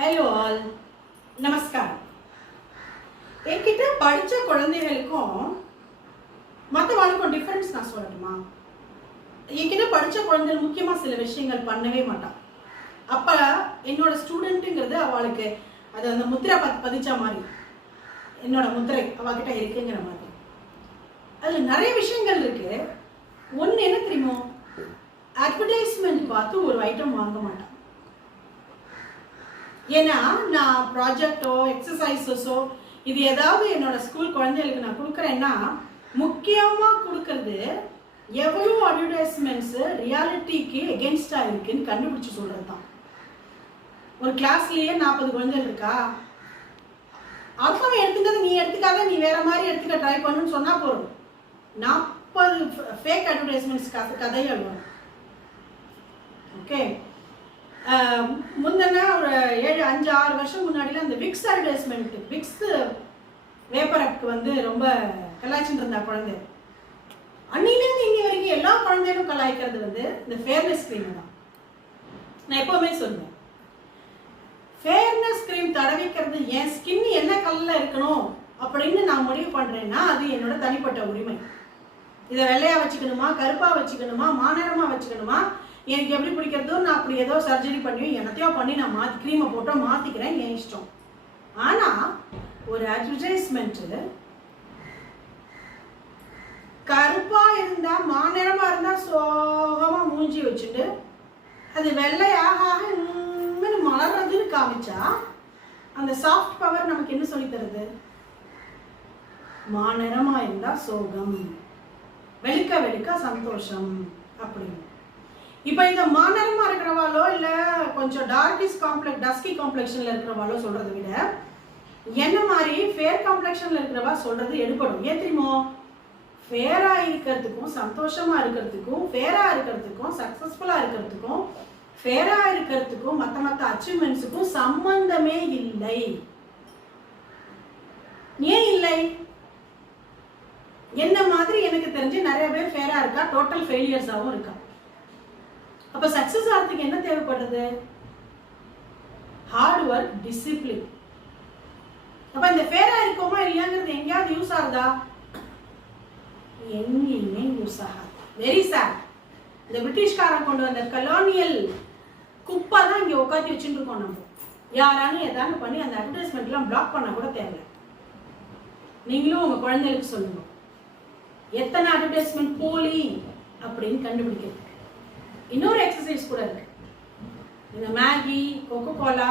Hello all, நமஸ்காரம். என்கிட்ட படித்த குழந்தைகளுக்கும் மற்றவங்களுக்கும் டிஃப்ரென்ஸ் நான் சொல்லட்டுமா? என்கிட்ட படித்த குழந்தைகள் முக்கியமாக சில விஷயங்கள் பண்ணவே மாட்டான். அப்போ என்னோட ஸ்டூடெண்ட்டுங்கிறது அவளுக்கு அது அந்த முத்திரை பதிச்ச மாதிரி, என்னோட முத்திரை அவகிட்ட இருக்குங்கிற மாதிரி. அதில் நிறைய விஷயங்கள் இருக்கு. ஒன்று என்ன தெரியுமோ, அட்வர்டைஸ்மெண்ட் பார்த்து ஒரு ஐட்டம் வாங்க மாட்டான். ஏன்னா நான் ப்ராஜெக்டோ எக்ஸசைசஸோ இது ஏதாவது என்னோட ஸ்கூல் குழந்தைகளுக்கு நான் கொடுக்குறேன்னா முக்கியமாக கொடுக்கறது எவ்வளோ அட்வர்டைஸ்மெண்ட்ஸு ரியாலிட்டிக்கு எகென்ஸ்டாக இருக்குன்னு கண்டுபிடிச்சி சொல்கிறது தான். ஒரு கிளாஸ்லேயே 40 குழந்தைகள் இருக்கா, அவங்க எடுத்துக்கிறது நீ எடுத்துக்காத, நீ வேற மாதிரி எடுத்துக்க ட்ரை பண்ணுன்னு சொன்னால் போதும், 40 ஃபேக் அட்வர்டைஸ்மெண்ட்ஸ் கதைகள் வரும். ஓகே, முந்தின ஒரு 7-5-6 வருஷம் முன்னாடிலாம் அந்த விக்ஸ் அட்வர்டைஸ்மெண்ட், விக்ஸ் வேப்பரப்புக்கு வந்து ரொம்ப கலாய்ச்சிட்டு இருந்தா குழந்தை. அன்னிலேருந்து இன்னி வரைக்கும் எல்லா குழந்தைகளும் கலாய்க்கிறது வந்து இந்த ஃபேர்னஸ் க்ரீம் தான். நான் எப்பவுமே சொல்லுவேன், ஃபேர்னஸ் க்ரீம் தடவிக்கிறது என் ஸ்கின் என்ன கலரில் இருக்கணும் அப்படின்னு நான் முடிவு பண்ணுறேன்னா அது என்னோட தனிப்பட்ட உரிமை. இதை வெள்ளையாக வச்சுக்கணுமா, கருப்பாக வச்சுக்கணுமா, மாநிறமாக வச்சுக்கணுமா, எனக்கு எப்படி பிடிக்கிறதோ நான் அப்படி ஏதோ சர்ஜரி பண்ணி என்னத்தையோ பண்ணி நான் க்ரீமை போட்டோ மாற்றிக்கிறேன், என் இஷ்டம். ஆனால் ஒரு அட்வர்டைஸ்மெண்ட்டு கருப்பாக இருந்தால் மாநிறமாக இருந்தால் சோகமாக மூஞ்சி வச்சுட்டு அது வெள்ளையாக இன்னும் மலர்றதுன்னு காமிச்சா அந்த சாஃப்ட் பவர் நமக்கு என்ன சொல்லி தருது? மாநிறமாக இருந்தால் சோகம், வெளுக்க வெளுக்க சந்தோஷம் அப்படின்னு. இப்போ இந்த மாநிறமா இருக்கிறவாளோ இல்லை கொஞ்சம் டஸ்கி காம்ப்ளெக்ஷன்ல இருக்கிறவாளோ சொல்றதை விட என்ன மாதிரி ஃபேர் காம்ப்ளெக்ஷன்ல இருக்கிறவா சொல்றது எடுபடும். ஏன் தெரியுமோ? ஃபேரா இருக்கிறதுக்கும் சந்தோஷமா இருக்கிறதுக்கும் ஃபேரா இருக்கிறதுக்கும் சக்சஸ்ஃபுல்லா இருக்கிறதுக்கும் ஃபேரா இருக்கிறதுக்கும் மற்ற அச்சீவ்மெண்ட்ஸுக்கும் சம்பந்தமே இல்லை. ஏன் இல்லை? என்ன மாதிரி எனக்கு தெரிஞ்சு நிறைய பேர் ஃபேரா இருக்கா, டோட்டல் ஃபெயிலியர்ஸாகவும் இருக்கா. அப்ப சக்சஸ் ஆகிறதுக்கு என்ன தேவைப்படுறது? Hard work, discipline. அப்ப இந்த ஃபேரா இருக்கோமா இல்லையாங்கிறது எங்கேயாவது யூஸ் ஆகுதா? எங்கேயுமே யூஸ் ஆகாது. Very sad. இந்த பிரிட்டிஷ்காரன் கொண்டு வந்த கலோனியல் குப்பை தான் இங்க உட்காந்து வச்சுட்டு இருக்கோம். நம்ம யாரானு ஏதாவது பண்ணி அந்த அட்வர்டைஸ்மெண்ட்லாம் பிளாக் பண்ண கூட தேவை. நீங்களும் உங்க குழந்தைகளுக்கு சொல்லுங்க, எத்தனை அட்வர்டைஸ்மெண்ட் போலி அப்படின்னு கண்டுபிடிக்கிறது. இன்னொரு எக்ஸசைஸ் கூட இருக்கு. இந்த மேகி, கொக்கோ கோலா